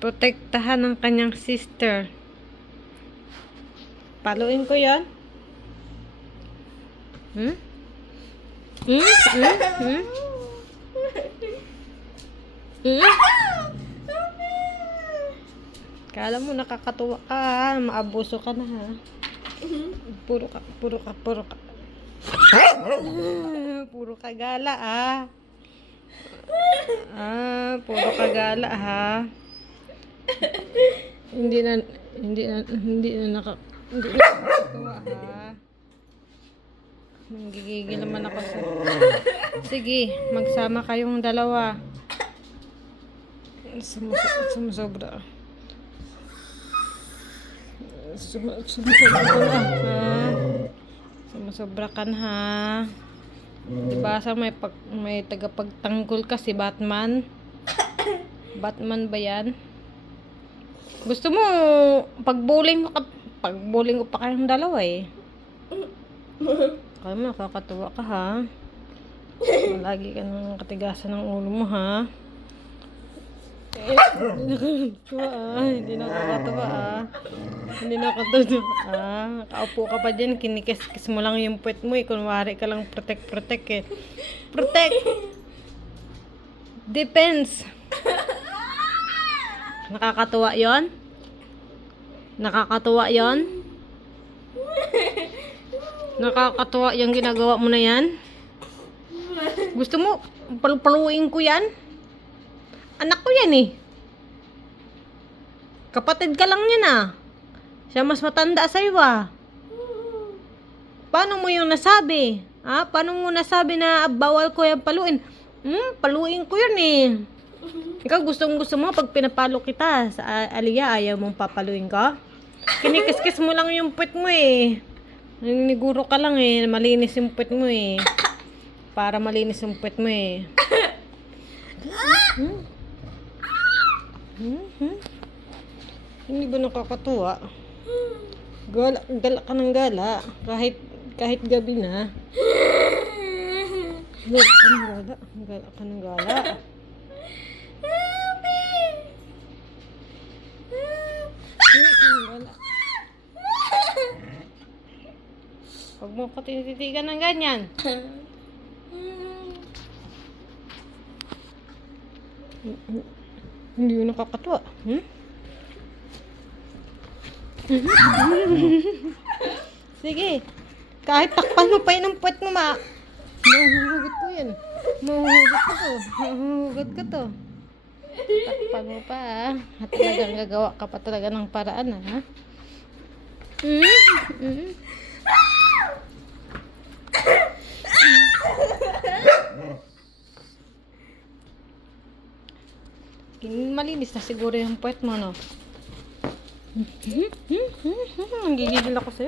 protektahan ng kanyang sister. Paluin ko yan. Hmm? Hmm? Hmm? Hmm? Hmm? Kala mo nakakatuwa ka ha. Maabuso ka na ha. Puro ka, puro ka, puro ka. puro ka gala ah. Ah, puro ka gala ha. Hindi na, hindi na, hindi na naka, hindi na. Nanggigigil naman ako sa... Sige, magsama kayong dalawa. Sumus- Sumusobra. Sum- Sumusobra ka ha? Sumusobra ka ha? Diba sa may, pag, may tagapagtanggol ka si Batman? Batman ba yan? Gusto mo, pag-bowling ka, pag-bowling ko pa kayong dalawa eh. Kaya mo, nakakatuwa ka ha. Lagi ka nang katigasan ng ulo mo ha. Nakakatuwa ah. Hindi nakakatuwa ah. Hindi nakakatuwa ah. Kaupo ka pa dyan, kinikis-kis mo lang yung puwet mo eh. Kunwari ka lang protect-protect eh. Protect! Depends. Nakakatuwa yon? Nakakatuwa yon? Nakakatuwa yung ginagawa mo na yan? Gusto mo, palupaluin ko yan? Anak ko yan eh. Kapatid ka lang yan ah. Siya mas matanda sa'yo ah. Paano mo yung nasabi? Ha? Paano mo nasabi na bawal ko yung paluin? Hmm, paluin ko yun eh. Ikaw gustong gusto mo pag pinapalo kita sa aliya, ayaw mong papaluin ka? Kinikis-kis mo lang yung puwet mo eh. Nanginiguro ka lang eh. Malinis yung puwet mo eh. Para malinis yung puwet mo eh. Hmm? Hmm? Hmm? Hindi ba nakakatuwa? Gala, gala ka ng gala. Kahit, kahit gabi na. Gala ka ng gala. Gala ka ng gala. Huwag mo ko tinititigan ng ganyan. Hindi yun nakakatuwa. Hmm? Sige. Kahit takpan mo pa yun ang puwet mo, ma. Mahuhugot ko yan. Mahuhugot ko to. Mahuhugot ko to. Takpan mo pa, ah. At talagang gagawa ka pa talaga ng paraan, ha? Mm? Malinis na siguro yung puwet mo, no? Ang gigigil ako sa'yo.